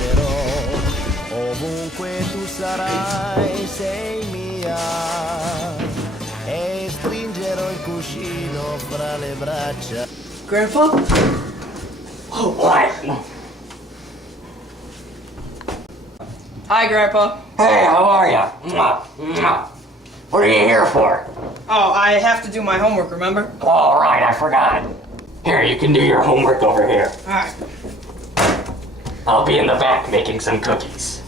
penserò, ovunque tu sarai, sei mia, e stringerò il cuscino fra le braccia. Grandpa? Oh, what? Hi, Grandpa. Hey, how are ya? Mwah, mwah. What are you here for? Oh, I have to do my homework, remember? All right, I forgot. Here, you can do your homework over here. Alright. I'll be in the back making some cookies.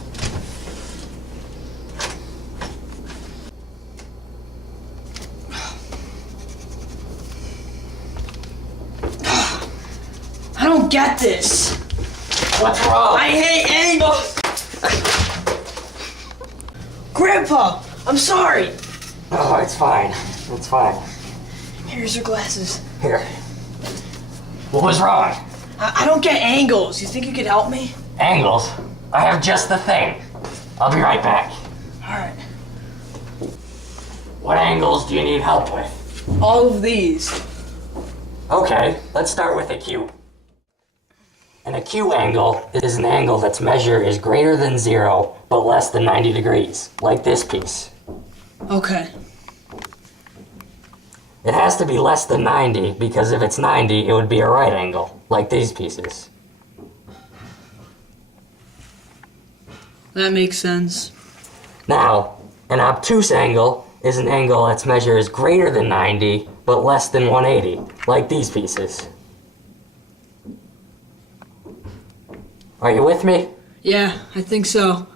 I don't get this. What's wrong? I hate angles. Grandpa, I'm sorry. Oh, it's fine. It's fine. Here's your glasses. Here. What was wrong? I don't get angles. You think you could help me? Angles? I have just the thing. I'll be right back. Alright. What angles do you need help with? All of these. Okay, let's start with acute. An acute angle is an angle that's measure is greater than 0, but less than 90 degrees, like this piece. Okay. It has to be less than 90, because if it's 90, it would be a right angle, like these pieces. That makes sense. Now, an obtuse angle is an angle that's measure is greater than 90, but less than 180, like these pieces. Are you with me? Yeah, I think so.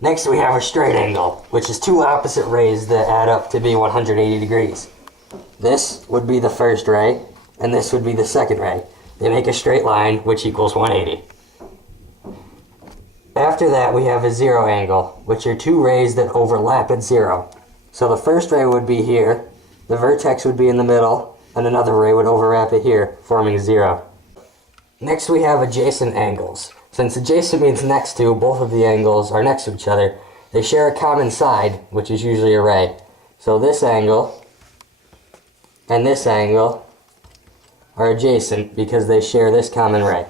Next we have a straight angle, which is two opposite rays that add up to be 180 degrees. This would be the first ray, and this would be the second ray. They make a straight line, which equals 180. After that we have a zero angle, which are two rays that overlap at 0. So the first ray would be here, the vertex would be in the middle, and another ray would overlap it here, forming 0. Next we have adjacent angles. Since adjacent means next to, both of the angles are next to each other. They share a common side, which is usually a ray. So this angle and this angle are adjacent because they share this common ray.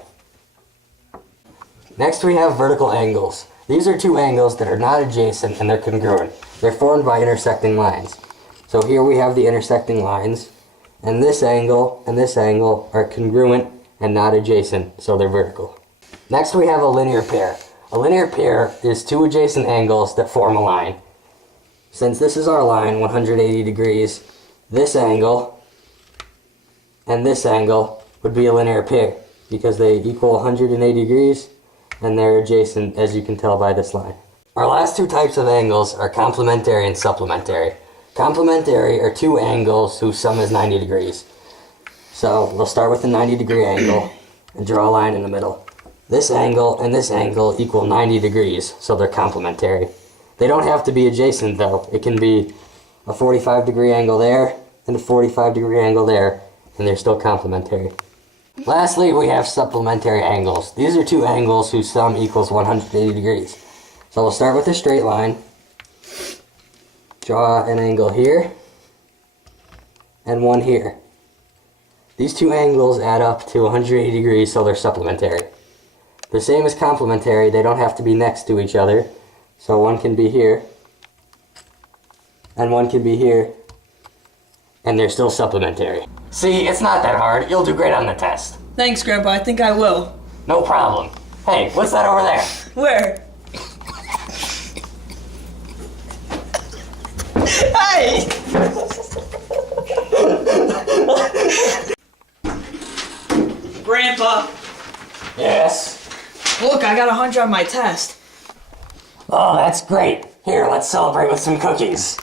Next we have vertical angles. These are two angles that are not adjacent and they're congruent. They're formed by intersecting lines. So here we have the intersecting lines, and this angle are congruent and not adjacent, so they're vertical. Next we have a linear pair. A linear pair is two adjacent angles that form a line. Since this is our line, 180 degrees, this angle and this angle would be a linear pair because they equal 180 degrees and they're adjacent, as you can tell by this line. Our last two types of angles are complementary and supplementary. Complementary are two angles whose sum is 90 degrees. So we'll start with a 90-degree angle and draw a line in the middle. This angle and this angle equal 90 degrees, so they're complementary. They don't have to be adjacent though. It can be a 45-degree angle there and a 45-degree angle there, and they're still complementary. Lastly, we have supplementary angles. These are two angles whose sum equals 180 degrees. So we'll start with a straight line, draw an angle here, and one here. These two angles add up to 180 degrees, so they're supplementary. The same as complementary, they don't have to be next to each other. So one can be here, and one can be here, and they're still supplementary. See, it's not that hard. You'll do great on the test. Thanks, Grandpa. I think I will. No problem. Hey, what's that over there? Where? Hey! Grandpa, Yes? look, I got 100 on my test. Oh, that's great. Here, let's celebrate with some cookies.